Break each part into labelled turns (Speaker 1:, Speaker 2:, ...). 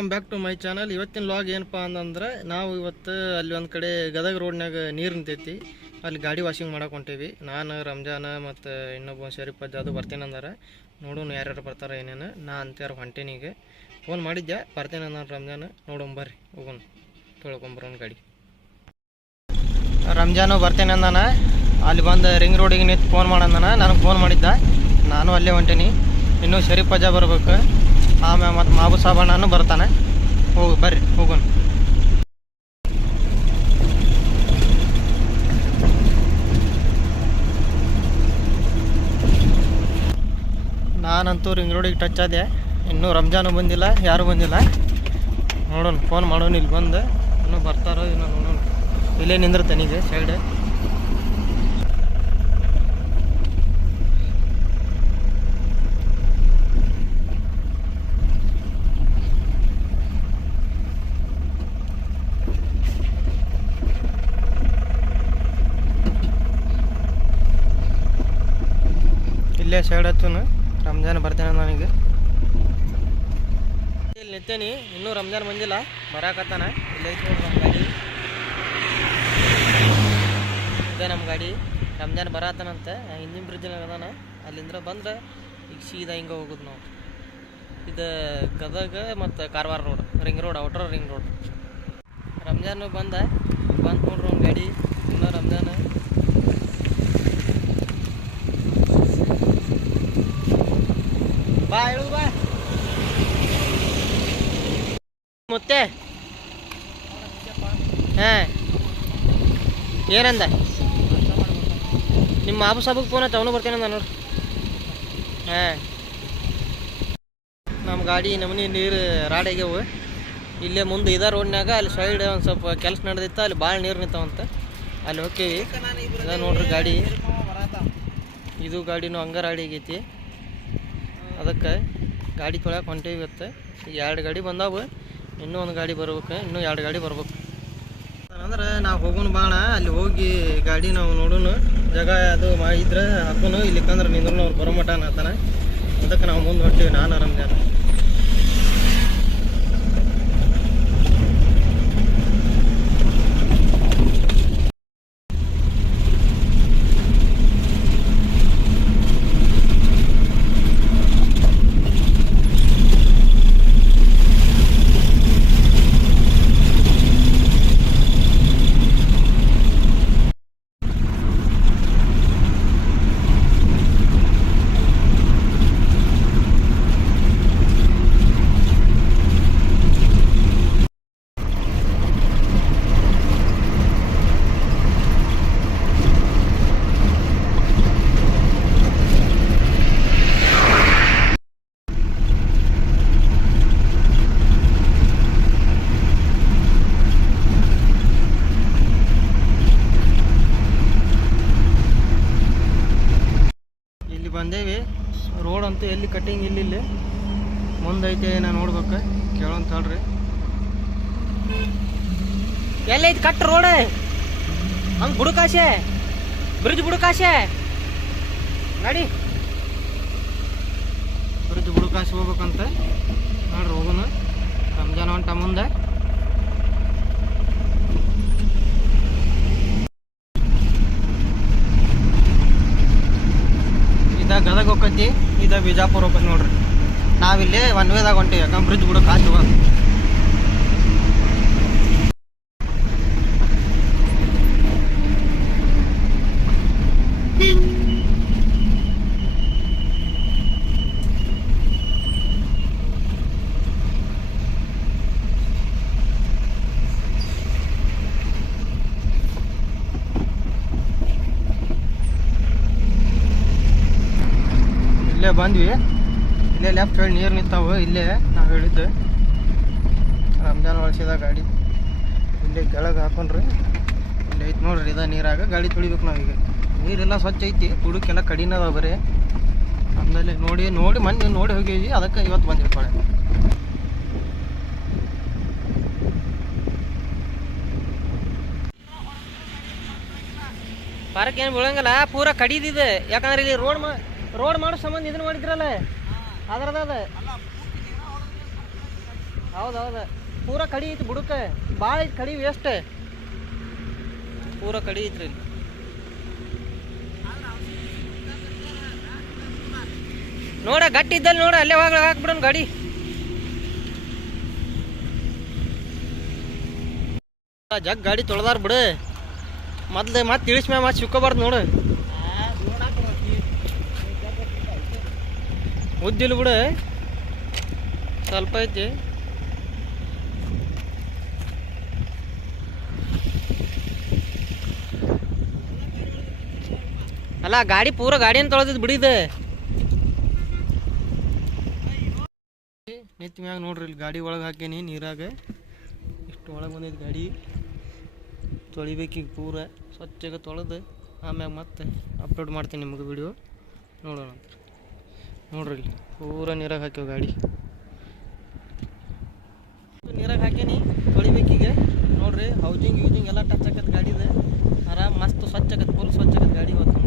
Speaker 1: Welcome back to my channel ಇವತ್ತಿನ vlog ಏನಪ್ಪ ಅಂತಂದ್ರೆ, ನಾವು ಇವತ್ತು ಅಲ್ಲಿ ಒಂದು ಕಡೆ ಗದಗ ರೋಡ್ನಾಗ ನೀರು ನಿಂತೈತಿ. ಅಲ್ಲಿ ಗಾಡಿ ವಾಷಿಂಗ್ ಮಾಡಕ್ಕೆ ಹೊಂಟೀವಿ. ನಾನು, ರಂಜಾನ ಮತ್ತು ಇನ್ನೊಬ್ಬ ಶರೀಫ್ ಅದು ಬರ್ತೀನಿ ಅಂದಾರೆ. ನೋಡೋಣ ಯಾರ್ಯಾರು ಬರ್ತಾರೆ ಏನೇನು. ನಾ ಅಂತ್ಯಾರು ಹೊಂಟೀನಿ ಈಗ. ಫೋನ್ ಮಾಡಿದ್ದೆ ಬರ್ತೀನಿ ನಾನು ರಂಜಾನ. ನೋಡೋಣ ಬರ್ರಿ, ಹೋಗೋಣ. ತೊಳ್ಕೊಂಬರೋಣ ಗಾಡಿ. ರಂಜಾನು ಬರ್ತೇನೆ ಅಂದಾನ. ಅಲ್ಲಿ ಬಂದು ರಿಂಗ್ ರೋಡಿಗೆ ನಿಂತು ಫೋನ್ ಮಾಡಂದಾನ ನನಗೆ ಫೋನ್ ಮಾಡಿದ್ದೆ. ನಾನು ಅಲ್ಲೇ ಹೊಂಟೇನಿ. ಇನ್ನೂ ಶರೀಫ್ ಅಜ್ಜ ಬರ್ಬೇಕು. ಆಮೇಲೆ ಮತ್ತು ಮಾಬು ಸಾಬಣ್ಣನು ಬರ್ತಾನೆ. ಹೋಗಿ, ಬರ್ರಿ, ಹೋಗೋಣ. ನಾನಂತೂ ರಿಂಗ್ ರೋಡಿಗೆ ಟಚ್ ಆದೆ. ಇನ್ನೂ ರಂಜಾನು ಬಂದಿಲ್ಲ, ಯಾರೂ ಬಂದಿಲ್ಲ. ನೋಡೋಣ ಫೋನ್ ಮಾಡೋಣ, ಇಲ್ಲಿ ಬಂದು. ಇನ್ನೂ ಬರ್ತಾರೋ ಇನ್ನೂ ನೋಡೋಣ. ಇಲ್ಲೇ ನಿಂದಿರ್ತಾನೆ ಈಗ ಸೈಡ್ ಸೈಡ್ ಹಚ್ಚುನು ರಂಜಾನ್ ಬರ್ತೇನೆ ನನಗೆ ಇಲ್ಲಿ ನಿಂತೇನಿ. ಇನ್ನೂ ರಂಜಾನ್ ಬಂದಿಲ್ಲ. ಬರಾಕತ್ತಾನ. ಇಲ್ಲೇ ನಮ್ಮ ಗಾಡಿ. ಇದೆ ನಮ್ಮ ಗಾಡಿ. ರಂಜಾನ್ ಬರತ್ತಾನಂತ ಹಿಂದಿನ ಬ್ರಿಡ್ಜ್ನಾಗ ಅದಾನ. ಅಲ್ಲಿಂದ್ರ ಬಂದ್ರೆ ಈಗ ಸೀದಾ ಹಿಂಗೆ ಹೋಗೋದು ನಾವು. ಇದು ಗದಗ ಮತ್ತು Karwar road ring road outer ring road Ramzan ಬಂದ. ಬಂದು ನೋಡ್ರಿ ಒಂದು ಗಾಡಿ. ಇನ್ನೂ ರಂಜಾನ್ ಬಾ ಹೇಳು ಬಾ. ಮುತ್ತೆ. ಹಾಂ. ಏನಂದ? ನಿಮ್ಮ ಮಾಬು ಸಾಬುಗೆ ಫೋನ್ ಹಚ್ಚ, ಅವನು ಬರ್ತೇನೆ ನಾನು ನೋಡ್ರಿ ಹಾಂ. ನಮ್ಮ ಗಾಡಿ ನಮ್ಮನೆ ನೀರು ರಾಡಾಗ್ಯವು ಇಲ್ಲೇ ಮುಂದೆ ಇದ ರೋಡ್ನಾಗ ಅಲ್ಲಿ ಸೈಡ್ ಒಂದು ಸ್ವಲ್ಪ ಕೆಲಸ ನಡೆದಿತ್ತು, ಅಲ್ಲಿ ಭಾಳ ನೀರು ನಿಂತಾವಂತ ಅಲ್ಲಿ ಇದ ನೋಡ್ರಿ ಗಾಡಿ. ಇದು ಗಾಡಿನೂ ಹಂಗ ರಾಡಿ ಆಗೈತಿ. ಅದಕ್ಕೆ ಗಾಡಿ ತೊಳ್ಯಾಕೆ ಹೊಂಟೇವಿ ಇವತ್ತು. ಈಗ ಎರಡು ಗಾಡಿ ಬಂದಾವು. ಇನ್ನೂ ಒಂದು ಗಾಡಿ ಬರ್ಬೇಕು. ಇನ್ನೂ ಎರಡು ಗಾಡಿ ಬರ್ಬೇಕು. ಅಂದ್ರೆ ನಾವು ಹೋಗೋಣ ಬಾಣ ಅಲ್ಲಿ ಹೋಗಿ ಗಾಡಿ ನಾವು ನೋಡೋಣ ಜಾಗ ಅದು ಮಾಡಿದ್ರೆ ಹಾಕೋನು. ಇಲ್ಲಿಕ್ಕಂದ್ರೆ ನಿಂದ್ರು ಅವ್ರು ಬರೋ ಮಟ ಅನ್ನತಾನ. ಅದಕ್ಕೆ ನಾವು ಮುಂದೆ ಹೊಂಟೀವಿ. ನಾನು ರಂಜಾನ ಇಲ್ಲಿ ಬಂದೇವಿ ಎಲ್ಲಿ ಕಟ್ಟಿಂಗ್ ಇಲ್ಲ ಇಲ್ಲಿ. ಮುಂದೈತೆ ನಾ ನೋಡ್ಬೇಕು? ಕೇಳೋಂತ ಹೇಳ್ರಿ ಎಲ್ಲೈತಿ ಕಟ್ ರೋಡ್ ಹಂಗೆ ಬುಡುಕಾಶೆ. ಬ್ರಿಡ್ಜ್ ಬುಡುಕಾಶೆ. ನಡಿ. ಬ್ರಿಡ್ಜ್ ಬುಡುಕಾಶೆ ಹೋಗ್ಬೇಕಂತ. ನೋಡ್ರಿ ಹೋಗೋಣ. ರಂಜಾನ್ ಹೊಂಟ ಮುಂದೆ. ಇದ ಗದಗ ಹೋಗತಿ ಇದ ಬಿಜಾಪುರ ಹೋಗ್ಬೇಕು ನೋಡ್ರಿ. ನಾವಿಲ್ಲಿ ಒನ್ ವೇದಾಗ ಹೊಂಟೀವಿ ಯಾಕಂದ್ರೆ ಬ್ರಿಡ್ಜ್ ಬಿಡೋಕೆ ಇಲ್ಲೇ ಬಂದ್ವಿ. ಇಲ್ಲೇ ಲೆಫ್ಟ್ ಹೇಳಿ ನೀರು ನಿಂತಾವು, ಇಲ್ಲೇ ನಾವು ಹೇಳಿದ್ದು. ರಂಜಾನ್ ಒಳಸಿದ ಗಾಡಿ. ಇಲ್ಲೇ ಕೆಳಗೆ ಹಾಕೊಂಡ್ರಿ. ಇಲ್ಲಿ ಐತೆ ನೋಡ್ರಿ, ಇದ ನೀರಾಗ ಗಾಡಿ ತೊಳಿಬೇಕು ನಾವೀಗ. ನೀರೆಲ್ಲ ಸ್ವಚ್ಛ ಐತಿ ಕುಡಕ್ಕೆಲ್ಲ ಕಡಿನ ಅದಾವ ಬರೀ. ಆಮೇಲೆ ನೋಡಿ ನೋಡಿ, ಮೊನ್ನೆ ನೋಡಿ ಹೋಗಿವಿ ಅದಕ್ಕೆ ಇವತ್ತು ಕಡೆ ಪಾರ್ಕ್ ಏನು ಬೀಳಂಗಿಲ್ಲ, ಪೂರ ಕಡಿದಿದೆ ಯಾಕಂದ್ರೆ ಇಲ್ಲಿ ರೋಡ್ ಮಾ ರೋಡ್ ಮಾಡೋ ಸಂಬಂಧ ಇದನ್ನ ಮಾಡಿದ್ರಲ್ಲ? ಅದ್ರದ ಅದ ಹೌದು ಹೌದು. ಪೂರ ಕಡಿ ಐತಿ ಬುಡಕ್ಕೆ. ಭಾಳ ಐತಿ ಕಡಿ ವೇಸ್ಟ್ ಪೂರ ಕಡಿ ಐತ್ರಿ ನೋಡ ಗಟ್ಟಿ ಇದ್ದಲ್ಲಿ ನೋಡ ಅಲ್ಲೇ ಹೋಗಿ ಹಾಕ್ಬಿಡೋಣ ಗಾಡಿ. ಜಗ್ ಗಾಡಿ ತೊಳ್ದಾರ ಬಿಡು. ಮೊದ್ಲು ಮತ್ತೆ ತಿಳಿಸ್ಮ್ಯಾ ಮ್ಯಾಗ ಮತ್ತೆ ಸಿಕ್ಕೋಬಾರ್ದು ನೋಡು. ಉದ್ದಿಲ್ಲ ಬಿಡ. ಸ್ವಲ್ಪ ಐತಿ ಅಲ್ಲ, ಗಾಡಿ ಪೂರ ಗಾಡಿಯನ್ನು ತೊಳೆದಿದ್ದು ಬಿಡಿದೆ ನೆತ್ತಿ ಮ್ಯಾಗ ನೋಡ್ರಿ, ಇಲ್ಲಿ ಗಾಡಿ ಒಳಗೆ ಹಾಕೇನಿ ನೀರಾಗ. ಇಷ್ಟು ಒಳಗೆ ಬಂದೈತಿ ಗಾಡಿ. ತೊಳಿಬೇಕೀಗ ಪೂರ. ಸ್ವಚ್ಛಗೆ ತೊಳೆದು ಆಮ್ಯಾಗ ಮತ್ತೆ ಅಪ್ಲೋಡ್ ಮಾಡ್ತೀನಿ ನಿಮಗೆ ವಿಡಿಯೋ ನೋಡೋಣ ನೋಡ್ರಿ ಇಲ್ಲಿ. ಪೂರ ನೀರಾಗ ಹಾಕ್ಯವ ಗಾಡಿ. ನೀರಾಗ ಹಾಕೇನಿ ತೊಳಿಬೇಕೀಗ ನೋಡ್ರಿ ಹೌಜಿಂಗ್ ಯೂಜಿಂಗ್ ಎಲ್ಲ ಟಚ್ ಆಕತ್ ಗಾಡಿದು ಆರಾಮ್, ಮಸ್ತ್ ಸ್ವಚ್ಛ ಆಗತ್ತೆ ಫುಲ್ ಸ್ವಚ್ಛ ಆಗತ್ತೆ ಗಾಡಿ ಇವತ್ತು.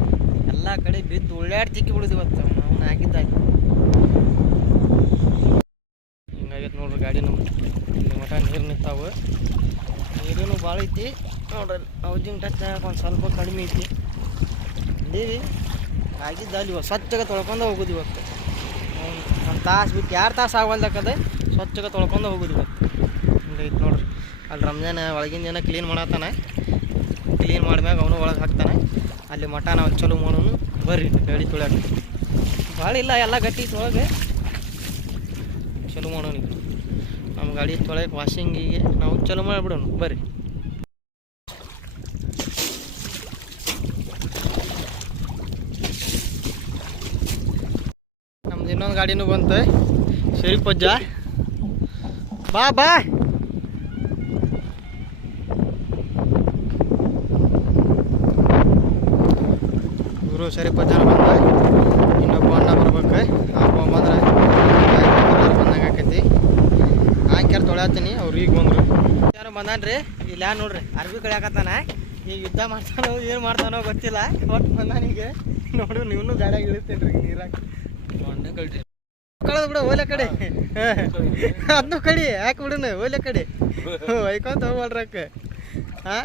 Speaker 1: ಎಲ್ಲ ಕಡೆ ಬಿದ್ದು ಉಳ್ಳಾಡಿ ತಿಕ್ಕಿ ಬಿಡುದು ಅವನು ಹಾಕಿದ್ದಾಗಿ ಹಿಂಗಾಗೈತೆ ನೋಡ್ರಿ ಗಾಡಿ ನಮ್ಮ ಇಲ್ಲಿ ಮಟ ನೀರು ನಿಂತಾವು. ನೀರೇನು ಭಾಳ ಐತಿ. ನೋಡ್ರಿ ಹೌಜಿಂಗ್ ಟಚ್ ಒಂದು ಸ್ವಲ್ಪ ಕಡಿಮೆ ಐತಿ. ಅಂದೀವಿ ಆಗಿದ್ದ ಅಲ್ಲಿ ಸ್ವಚ್ಛಗೆ ತೊಳ್ಕೊಂಡು ಹೋಗೋದು ಇವತ್ತು. ಒಂದು ತಾಸು ಬಿಟ್ಟು ಎರಡು ತಾಸು ಆಗಲ್ದಕ್ಕದ ಸ್ವಚ್ಛಗೆ ತೊಳ್ಕೊಂಡು ಹೋಗುದು ಇವತ್ತು ಹಿಂಗೈತೆ ನೋಡ್ರಿ. ಅಲ್ಲಿ ರಂಜಾನ್ ಒಳಗಿನ ಜನ ಕ್ಲೀನ್ ಮಾಡತ್ತಾನೆ. ಕ್ಲೀನ್ ಮಾಡಿದಾಗ ಅವನು ಒಳಗೆ ಹಾಕ್ತಾನೆ. ಅಲ್ಲಿ ಮಠಾನ ನಾವು ಚಲೋ ಮಾಡೋನು. ಬರ್ರಿ ಗಾಡಿ ತುಳಿಯಾಕ ಭಾಳ ಇಲ್ಲ, ಎಲ್ಲ ಗಟ್ಟಿ ತೊಳಗೆ ಚಲೋ ಈಗ. ನಮ್ಮ ಗಾಡಿ ತೊಳೆಯಕ್ಕೆ ವಾಷಿಂಗಿಗೆ ನಾವು ಚಲೋ ಮಾಡಿಬಿಡೋಣ ಬರ್ರಿ. ಗಾಡಿನೂ ಬಂತು. ಶರೀಫಜ್ಜ ಬಾ ಬಾ. ಗುರು ಶರೀಫಜ್ಜನ ಬಂದ. ಇನ್ನೊಬ್ಬ ಅಣ್ಣ ಬರ್ಬೇಕು. ಅಪ್ಪ ಬಂದ್ರೆ ಬಂದಂಗೆ ಆಕೈತಿ. ಆಂಕ್ಯಾರ ತೊಳ್ಯಾತೀನಿ, ಅವ್ರು ಈಗ ಬಂದ್ರು. ಯಾರು ಬಂದಾನ್ರಿ? ಇಲ್ಲ ನೋಡ್ರಿ. ಅರ್ಬಿ ಕಳಿಯಾಕತ್ತಾನ ಈಗ ಯುದ್ಧ ಮಾಡ್ತಾನೋ, ಏನು ಮಾಡ್ತಾನೋ ಗೊತ್ತಿಲ್ಲ. ಒಟ್ಟು ಬಂದಾನ ಈಗ. ನೋಡು ನೀವು ಗಾಡಿಯಾಗಿ ಇಳಿತೇನ್ರಿ ರೀ ಕಳೆದು ಬಿಡ ಓಲೆ ಕಡೆ ಅದನ್ನು ಕಡಿ ಯಾಕೆ ಬಿಡನು ಓಲೆ ಕಡೆ ಒಯ್ಕೊಂತ ಹೋಗ್ಬಾಳ್ರಕ್ಕ ಹಾ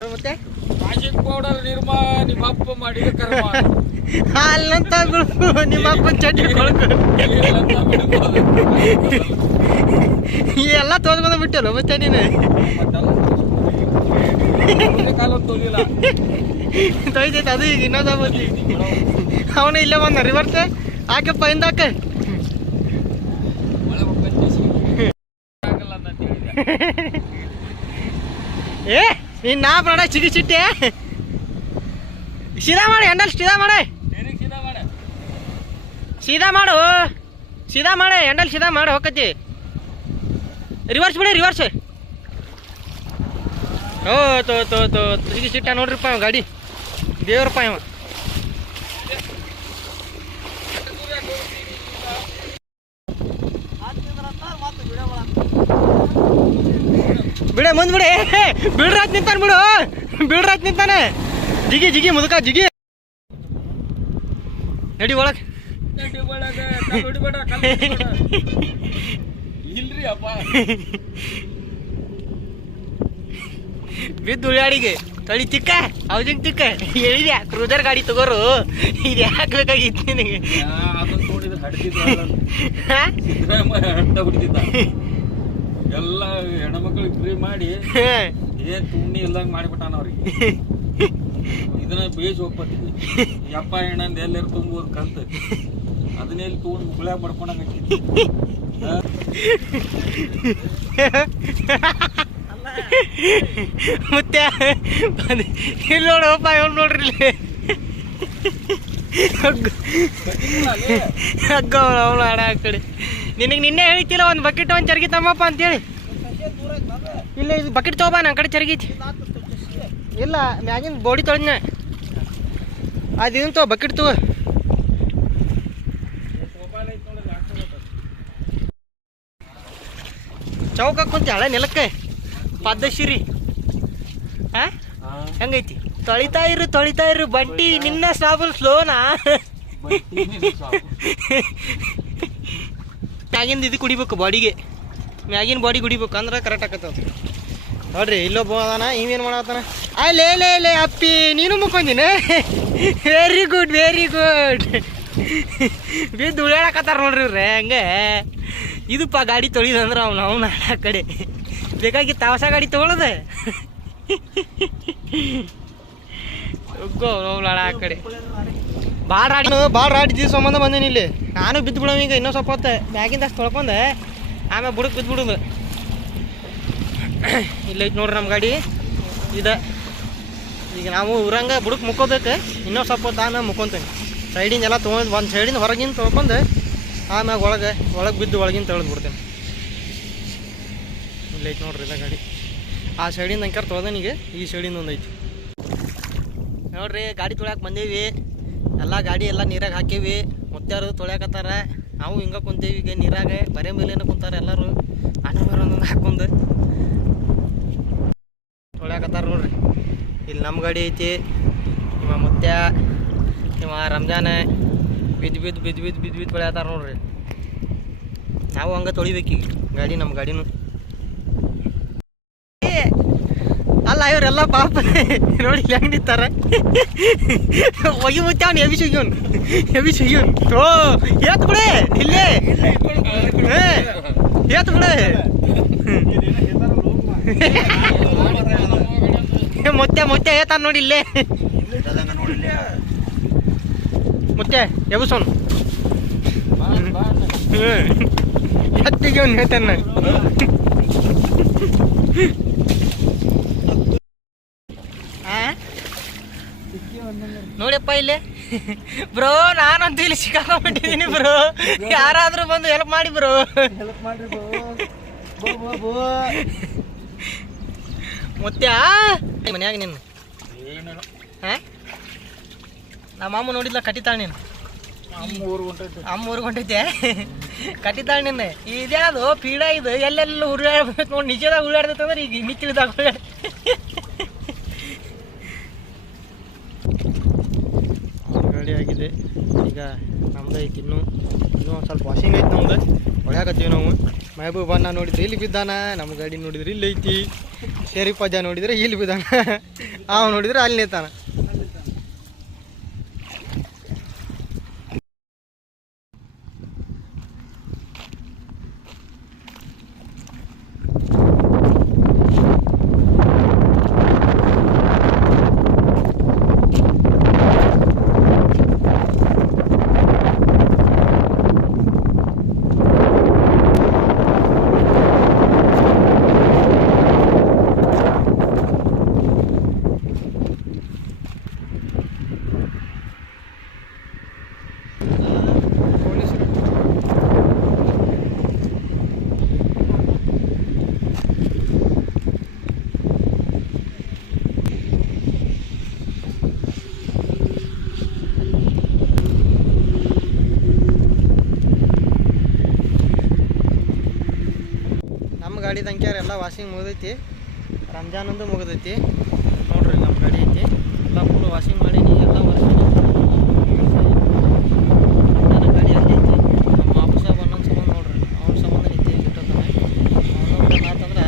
Speaker 1: ಮತ್ತೆ
Speaker 2: ಮ್ಯಾಜಿಕ್ ನಿರ್ಮಾ ನಿಮ್ಮ ಅಪ್ಪ ಮಾಡಿದ ಕರ್ಮ.
Speaker 1: ಅಲ್ಲಂತ ಬಿಡು. ನಿಮ್ಮ ಅಪ್ಪನ ಚಡ್ಡಿ ಎಲ್ಲ ತೋದ್ಕೊಂಡ ಬಿಟ್ಟಲ್ಲ ಮತ್ತೆ ನೀನು? ತೊಯ್ತೈತೆ ಅದು ಈಗ ಇನ್ನೊಂದ ಬಂದಿ ಅವನು ಇಲ್ಲೇ ಬಂದ ರಿವರ್ಸ್ ಹಾಕಪ್ಪ ಹಿಂದಾಕ ಏ, ನೀನ್ ನಾ ಪ್ರಾಣ ಚಿಗಿ ಚಿಟ್ಟೆ? ಸೀದಾ ಮಾಡಿ ಎಂಡಲ್ ಸೀದಾ ಮಾಡಿ.
Speaker 2: ಸೀದಾ ಮಾಡ?
Speaker 1: ಸೀದಾ ಮಾಡು. ಸೀದಾ ಮಾಡಿ ಎಂಡಲ್ ಸೀದಾ ಮಾಡಿ ಹೋಗತಿ ರಿವರ್ಸ್ ಬಿಡಿ ರಿವರ್ಸ್ ಓ ತೋ ತೋ ತೋ ಚಿಗಿ ಚಿಟ್ಟ ನೋಡ್ರಿಪ್ಪ ಗಾಡಿ. ದೇವ್ರಪ್ಪ ಇವ ಬಿಡ ಮುಂದ್ ಬಿಡಿ. ಬಿಡ್ರಾತ್ ನಿಂತಾನ ಬಿಡು. ಬಿಡ್ರಾತ್ ನಿಂತಾನೆ. ಜಿಗಿ ಜಿಗಿ ಮುದಕ ಜಿಗಿ. ನಡಿ ಒಳಗೆ.
Speaker 2: ಇಲ್ರಿ ಅಪ್ಪ.
Speaker 1: ಬಿದ್ದು ಉಳ್ಯಾಡಿಗೆ. ತಳಿ ತಿಕ್ಕ ಹೌದಿಂಗ್ ತಿಕ್ಕ. ಹೇಳಿದ್ಯಾ ಕ್ರೂಸರ್ ಗಾಡಿ ತಗೋರು. ಇದು ಯಾಕೆ ಬೇಕಾಗಿತ್ತು ನಿನಗೆ?
Speaker 2: ಎಲ್ಲ ಹೆಣ್ಮಕ್ಳಿಗೆ ಫ್ರೀ ಮಾಡಿ ಏನ್ ತುಣ್ಣಿ ಇಲ್ದಂಗ್ ಮಾಡಿಬಿಟ್ಟಾನ ಅವ್ರಿಗೆ. ಇದನ್ನ ಬೇಜ್ ಹೋಗ್ಬತ್ತಿದ್ವಿ ಯಪ್ಪ ಹೆಣ್ಣಂದ ಎಲ್ಲರ ತುಂಬೋದು ಕಂತ ಅದನ್ನ ಎಲ್ಲಿ ತಗೊಂಡು ಮುಗುಳ್ಯಾಗ ಮಾಡ್ಕೊಂಡಂಗ
Speaker 1: ಮತ್ತೆ? ಇಲ್ಲಿ ನೋಡಪ್ಪ ಇವ್ನು ನೋಡ್ರಿ ಇಲ್ಲಿ. ಹಗ್ಗ ಅವಳು ಆಡ ಆ ಕಡೆ. ನಿನಗೆ ನಿನ್ನೆ ಹೇಳ್ತಿಲ್ಲ ಒಂದು ಬಕೆಟ್ ಒಂದು ಚರ್ಗಿ ತಮ್ಮಪ್ಪ ಅಂತೇಳಿ. ಇಲ್ಲ, ಇದು ಬಕೆಟ್ ತಗೋಬಾ ನನ್ನ ಕಡೆ ಚರ್ಗಿತಿ ಇಲ್ಲ, ಮ್ಯಾಗಿನ ಬೋಡಿ ತೊಳೆದ್ನ. ಅದು ಇದನ್ನ ತಗೋ ಬಕೆಟ್ ತಗೋ. ಚೌಕ ಕುಂತಾಳ ಹಳೆ ನೆಲಕ್ಕೆ. ಪದ್ಧಶಿರಿ ಹಾ? ಹೆಂಗೈತಿ? ತೊಳಿತಾ ಇರು ತೊಳಿತಾ ಇರು ಬಂಟಿ ನಿನ್ನ ಸಾಬಲ್ ಸ್ಲೋನಾ? ಮ್ಯಾಗಿಂದ ಇದು ಕುಡಿಬೇಕು ಬಾಡಿಗೆ. ಮ್ಯಾಗಿನ ಬಾಡಿ ಕುಡಿಬೇಕು ಅಂದ್ರೆ ಕರೆಕ್ಟ್ ಆಕತ್ತದ ನೋಡ್ರಿ ಇಲ್ಲೊಬ್ಬ ಅದಾನ ಇವೇನು ಮಾಡತ್ತಾನ ಆ ಲೇ ಲೇ ಲೇ ಅಪ್ಪಿ ನೀನು ಮುಕ್ಕೊಂದಿನ? ವೆರಿ ಗುಡ್ ವೆರಿ ಗುಡ್ ಬಿದ್ದು ಉಳ್ಯಾಡಕತ್ತಾರ ನೋಡ್ರಿ ಇವ್ರೆ, ಹಂಗೆ. ಇದಪ್ಪ ಗಾಡಿ ತೊಳಿದಂದ್ರೆ ಅವ್ನು ಅವ್ನ ಆ ಕಡೆ. ಬೇಕಾಗಿತ್ತು ತಾವಸ ಗಾಡಿ ತೊಗೊಳದೆ? ಆ ಕಡೆ. ಭಾಳ ರಾಡಿ ಭಾಳ ರಾಡಿ ಸಂಬಂಧ ಬಂದೇನಿ ಇಲ್ಲಿ. ನಾನು ಬಿದ್ದು ಬಿಡೋ ಈಗ ಇನ್ನೂ ಸ್ವಲ್ಪ ಹೊತ್ತೆ ಮ್ಯಾಗಿಂದ ಅಷ್ಟು ತೊಳ್ಕೊಂಡೆ. ಆಮೇಲೆ ಬುಡಕ್ಕೆ ಬಿದ್ದು ಬಿಡುದು ಇಲ್ಲೈತೆ ನೋಡ್ರಿ ನಮ್ಮ ಗಾಡಿ. ಇದೆ. ಈಗ ನಾವು ಊರಂಗ ಬುಡಕ್ಕೆ ಮುಕ್ಕೋದಕ್ಕೆ ಇನ್ನೂ ಸ್ವಲ್ಪ ತಾನ ಮುಕ್ಕೊಂತೇನೆ. ಸೈಡಿಂದ ಎಲ್ಲ ತೊಗೊಂಡು ಒಂದು ಸೈಡಿಂದ ಹೊರಗಿಂದ ತೊಳ್ಕೊಂಡು ಆಮ್ಯಾಗ ಒಳಗೆ ಒಳಗೆ ಬಿದ್ದು ಒಳಗಿಂದ ತೆಗೆದು ಬಿಡ್ತೇನೆ ಇಲ್ಲೈತೆ ನೋಡ್ರಿ ಇಲ್ಲ ಗಾಡಿ. ಆ ಸೈಡಿಂದ ಅಂಕರ್ ಈಗ, ಈ ಸೈಡಿಂದ ಒಂದು ಐತಿ. ನೋಡ್ರಿ ಗಾಡಿ ತೊಳ್ಯಾಕೆ ಬಂದೇವಿ. ಎಲ್ಲ ಗಾಡಿ ಎಲ್ಲ ನೀರಾಗ ಹಾಕೀವಿ. ಮುತ್ಯಾರು ತೊಳ್ಯಾಕತ್ತಾರ. ನಾವು ಹಿಂಗೆ ಕುಂತೇವಿ ಈಗ ನೀರಾಗ, ಬರೇ ಮೇಲೇನ ಕುಂತಾರೆ ಎಲ್ಲರೂ. ಅಂಡರ್ವೇರ್ ಒಂದೊಂದು ಹಾಕೊಂಡು ತೊಳ್ಯಾಕತ್ತಾರ ನೋಡ್ರಿ. ಇಲ್ಲಿ ನಮ್ಮ ಗಾಡಿ ಐತಿ. ನಿಮ್ಮ ಮುತ್ಯ ನಿಮ್ಮ ರಂಜಾನ ಬಿದ್ದು ಬಿದ್ದು ಬಿದ್ದು ಬಿದ್ದು ಬಿದ್ದು ಬಿದ್ದು ಬೆಳೆಯತ್ತಾರ ನೋಡ್ರಿ. ನಾವು ಹಂಗೆ ತೊಳಿಬೇಕೀಗ ಗಾಡಿ ನಮ್ಮ ಗಾಡಿನೂ. ಅಲ್ಲ ಇವರೆಲ್ಲ ಪಾಪ. ನೋಡಿ ಹೆಂಗೆ ನಿಂತಾರ. ಒಗಿ ಮುತ್ತೆ ಅವ್ನು ಎಬಿ ಸುಗಿಯೋನ್ ಎಬಿ ಸುಗಿಯೋನ್ ಓ ಏತ್ ಬಿಡೆ ಇಲ್ಲೇ. ಏತ್ ಬಿಡೆ. ಮುತ್ತೆ ಮುತ್ತೆ ಹೇಳ್ತಾನ ನೋಡಿ ಇಲ್ಲೇ. ಮುತ್ತೆ ಎಬಸೋನ್ ಎತ್ತಿಗೆ ಅವ್ನು ಹೇಳ್ತಾನ? ನೋಡಿಯಪ್ಪ ಇಲ್ಲಿ. ಬ್ರೋ ನಾನಂತೂ ಇಲ್ಲಿ ಸಿಕ್ಕಾಕೊಂಡ್ಬಿಟ್ಟಿದ್ದೀನಿ ಬ್ರೋ. ಯಾರಾದ್ರೂ ಬಂದು ಹೆಲ್ಪ್ ಮಾಡಿ ಬ್ರೋ.
Speaker 3: ಹೆಲ್ಪ್ ಮಾಡಿ
Speaker 1: ಮುತ್ಯ. ಮನ್ಯಾಗ ನಿನ್ನ? ಹಾ? ನಮ್ಮ ಅಮ್ಮ ನೋಡಿದ್ಲ ಕಟ್ಟಿತಾಳ ನೀನು. ಅಮ್ಮ ಊರು ಹೊಂಟೈತೆ. ಕಟ್ಟಿತಾಳ ನಿನ್ನ. ಇದ್ಯಾದು ಪೀಡ ಇದು. ಎಲ್ಲೆಲ್ಲ ಉರುಳಾಡ್ಬೇಕು ನೋಡಿ. ನಿಜದಾಗ ಉರುಳಾಡ್ತೈತೆ ಅಂದ್ರೆ ಈಗ ಉರುಳಾಡ ಗಾಡಿ ಆಗಿದೆ. ಈಗ ನಮ್ದು ಐತಿ ಇನ್ನು ಇನ್ನೂ ಒಂದು ಸ್ವಲ್ಪ ವಾಷಿಂಗ್ ಐತಿ ನಮ್ದು. ನಾವು ಮೆಹಬೂಬ್ ಅಣ್ಣ ನೋಡಿದ್ರೆ ಇಲ್ಲಿ ಬಿದ್ದಾನ ನಮ್ಮ ಗಾಡಿ ನೋಡಿದ್ರೆ ಇಲ್ಲಿ ಐತಿ ಶರೀಫ್ ಅಜ್ಜ ನೋಡಿದ್ರೆ ಇಲ್ಲಿ ಬಿದ್ದಾನ. ಅವ ನೋಡಿದ್ರೆ ಅಲ್ಲಿ ನಿಂತಾನ ಪೊಲೀಸರು ನಮ್ಮ ಗಾಡಿ ಎಲ್ಲ ವಾಷಿಂಗ್ ಮುಗಿದೈತಿ. ರಂಜಾನಂದು ಮುಗಿದೈತಿ. ನೋಡ್ರಿ ನಮ್ಮ ಗಾಡಿ ಐತಿ. ಎಲ್ಲ ಫುಲ್ ವಾಷಿಂಗ್ ಮಾಡೀನಿ ಎಲ್ಲ ವರ್ಷ ನನ್ನ ಗಾಡಿ ಅಲ್ಲಿ ಐತಿ ನಮ್ಮ ಮಾಪು ಸಾಬ್ ಅನ್ನೊಂದು ಸಂಬಂಧ ನೋಡ್ರಿ ಅವ್ನ ಸಂಬಂಧ ನಿಂತಿ ಇಟ್ಟತಾನೆ ಅವನು ಮಾತಂದ್ರೆ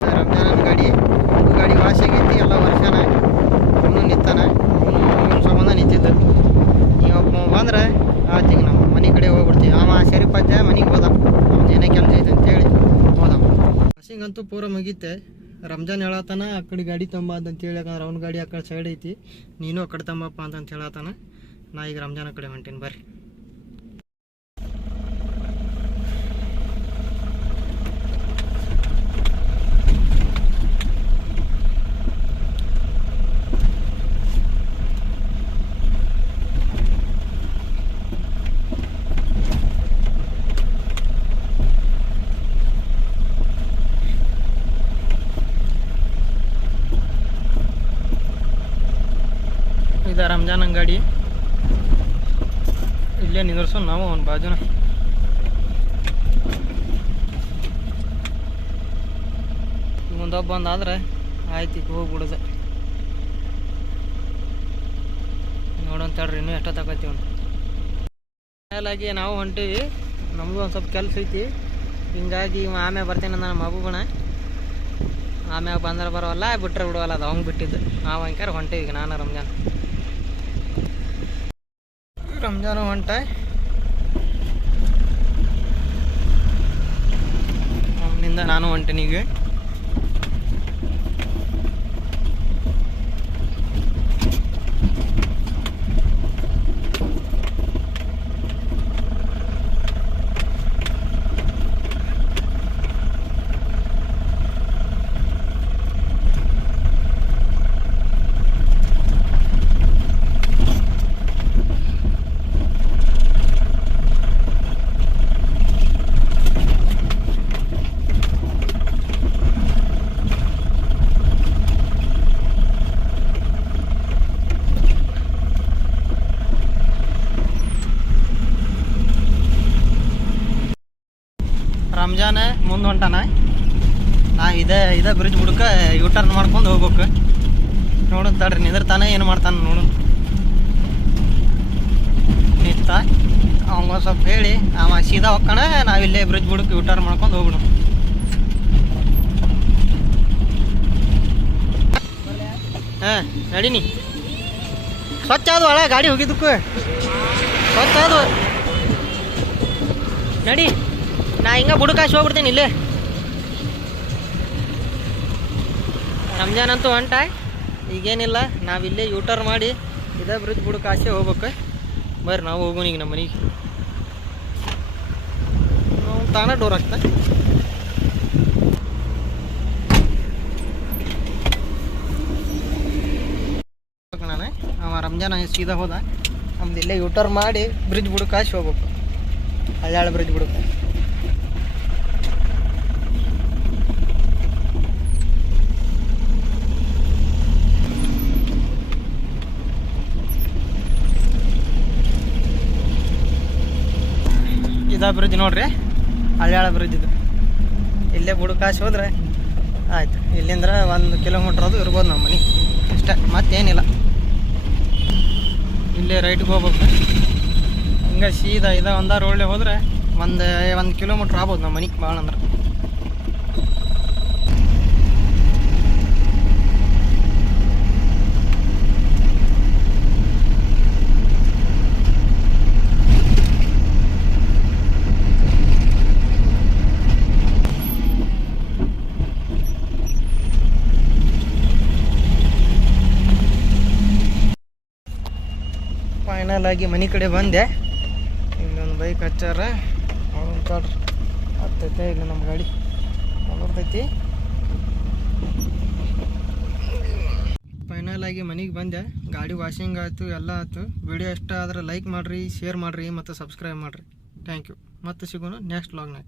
Speaker 1: ರಂಜಾನನ ಗಾಡಿ ಒಂದು ಗಾಡಿ ವಾಶ್ ಆಗೈತಿ ಎಲ್ಲ ವರ್ಷನ ಅವನು ನಿಂತಾನ ಅವನು ಅವನ ಸಂಬಂಧ ನಿಂತಿದ್ದು ನೀವೊಬ್ಬ ಬಂದ್ರೆ ಆತೀಗ ನಾವು ಮನೆ ಕಡೆ ಹೋಗ್ಬಿಡ್ತೀವಿ ಅವ ಶರೀಫಜ್ಜ ಮನೆಗೆ ಹೋದ ಅವ್ನು ಏನೇ ಕೆಲಸ ಐತೆ ಅಂತೇಳಿ ಹೋದ ವಾಷಿಂಗ್ ಅಂತೂ ಪೂರ ಮುಗೀತೆ. ರಂಜಾನ್ ಹೇಳತ್ತಾನ ಆ ಕಡೆ ಗಾಡಿ ತಂಬ ಅಂತ ಹೇಳಿ, ಯಾಕಂದ್ರೆ ಅವ್ನ ಗಾಡಿ ಆ ಕಡೆ ಸೈಡ್ ಐತಿ. ನೀನು ಆ ಕಡೆ ತಂಬಪ್ಪ ಅಂತ ಹೇಳತ್ತಾನ ನಾ ಈಗ ರಂಜಾನ್ ಕಡೆ ಹೊಂಟೀನಿ, ಬರ್ರಿ. ರಂಜಾನ್ ಅಂಗಾಡಿ. ಇಲ್ಲೇ ನಿಂದ್ರಸು ನಾವು ಅವ್ನ ಬಾಜುನ. ಮುಂದೊಬ್ಬ ಬಂದಾದ್ರೆ ಆಯ್ತು ಈಗ ಹೋಗ್ಬಿಡುದ. ನೋಡೋಂತೇಳ್ರಿ ಇನ್ನೂ ಎಷ್ಟೋ ತಗೋತೀವಿ ಮೇಲಾಗಿ ನಾವು ಹೊಂಟೀವಿ. ನಮಗೂ ಒಂದು ಸ್ವಲ್ಪ ಕೆಲಸ ಐತಿ. ಹಿಂಗಾಗಿ ಆಮ್ಯಾಗ ಬರ್ತೀನಿ ನನ್ನ ಮಗುಗಣ ಆಮ್ಯಾಗ ಬಂದ್ರೆ ಬರೋಲ್ಲ ಬಿಟ್ಟರೆ ಬಿಡೋಲ್ಲ ಅದು ಅವ್ನು ಬಿಟ್ಟಿದ್ದು. ನಾವು ಅಂಕಾರ ಹೊಂಟೀವಿ ಈಗ ನಾನು ರಂಜಾನ್. ರಂಜಾನು ಹೊಂಟಾಯ್ ಅವನಿಂದ ನಾನು ಹೊಂಟೇನಿ ಈಗ ರಂಜಾನ್ ಮುಂದೆ ಹೊಂಟಾನ ನಾ ಇದೇ ಇದೇ ಬ್ರಿಡ್ಜ್ ಬುಡಕ್ಕೆ ಯೂಟರ್ನ್ ಮಾಡ್ಕೊಂಡು ಹೋಗ್ಬೇಕು. ನೋಡು ತಡ್ರಿ, ನಿಂದಿರ್ತಾನೆ ಏನು ಮಾಡ್ತಾನೆ ನೋಡು ನಿಂತ, ಅವಂಗ ಸ್ವಲ್ಪ ಹೇಳಿ, ಅವ ಸೀದಾ ಹೋಗ್ಕಣ ನಾವಿಲ್ಲೇ ಬ್ರಿಡ್ಜ್ ಬುಡಕ್ಕೆ ಯೂಟರ್ನ್ ಮಾಡ್ಕೊಂಡು ಹೋಗೋಣ ಹಾಂ ನಡೀನಿ ಸ್ವಚ್ಛ ಅದು ಒಳ ಗಾಡಿ ಹೋಗಿದ್ದಕ್ಕೂ? ಸ್ವಚ್ಛ ಅದು ನಡಿ. ನಾ ಹಿಂಗ ಬುಡಕಾಶಿ ಹೋಗ್ಬಿಡ್ತೀನಿ, ಇಲ್ಲೇ. ರಂಜಾನ್ ಅಂತೂ ಹೊಂಟ. ಈಗೇನಿಲ್ಲ ನಾವಿಲ್ಲೇ ಯೂಟರ್ ಮಾಡಿ ಇದೇ ಬ್ರಿಡ್ಜ್ ಬುಡಕಾಶಿ ಹೋಗ್ಬೇಕು. ಬರ್ರಿ, ನಾವು ಹೋಗೋಣ ಈಗ ನಮ್ಮ ಮನೆಗೆ. ನಾವು ತಾನ ಡೋರ್ ಹಾಕ್ತಾ. ನಾನು ಅವ ರಂಜಾನ್ ಸೀದಾ ಹೋದ. ನಮ್ದು ಇಲ್ಲೇ ಯೂಟರ್ ಮಾಡಿ ಬ್ರಿಡ್ಜ್ ಬುಡಕಾಶಿ ಹೋಗ್ಬೇಕು. ಹಳ್ಯಾಳ ಬ್ರಿಡ್ಜ್ ಬಿಡುತ್ತೆ ಇದ ಬ್ರಿಡ್ಜ್ ನೋಡ್ರಿ. ಹಳ್ಯಾಳ ಬ್ರಿಡ್ಜ್ ಇದು ಇಲ್ಲೇ ಬುಡಕಾಶಿ ಹೋದ್ರೆ ಆಯ್ತು. ಇಲ್ಲಿಂದ್ರ ಒಂದು ಕಿಲೋಮೀಟ್ರ್ ಅದು ಇರ್ಬೋದು ನಮ್ಮ ಮನೆ. ಅಷ್ಟೇ, ಮತ್ತೇನಿಲ್ಲ. ಇಲ್ಲೇ ರೈಟ್ಗೆ ಹೋಗ್ಬೇಕು. ಹಿಂಗೆ ಸೀದಾ ಇದ ಒಂದ ರೋಡ್ಲೆ ಹೋದ್ರೆ ಒಂದು ಒಂದು ಕಿಲೋಮೀಟ್ರ್ ಆಗ್ಬೋದು ನಮ್ಮ ಮನೆಗೆ ಭಾಳ ಅಂದ್ರೆ. ಆಗಿ ಮನೆ ಕಡೆ ಬಂದೆ. ಇಲ್ಲೊಂದು ಬೈಕ್ ಹಚ್ಚಾರ. ಅವ್ರೊಂದು ತಡ್ರಿ ಹತ್ತೈತೆ ಇಲ್ಲ ನಮ್ಮ ಗಾಡಿ ಬರ್ತೈತಿ ಫೈನಲ್ ಆಗಿ ಮನೆಗೆ ಬಂದೆ. ಗಾಡಿ ವಾಷಿಂಗ್ ಆಯ್ತು, ಎಲ್ಲ ಆಯ್ತು. ವಿಡಿಯೋ ಇಷ್ಟ ಆದ್ರೆ ಲೈಕ್ ಮಾಡಿರಿ ಶೇರ್ ಮಾಡಿರಿ, ಮತ್ತು ಸಬ್ಸ್ಕ್ರೈಬ್ ಮಾಡಿರಿ. ಥ್ಯಾಂಕ್ ಯು ಮತ್ತೆ ಸಿಗೋಣ ನೆಕ್ಸ್ಟ್ ಲಾಗ್ನಾಗ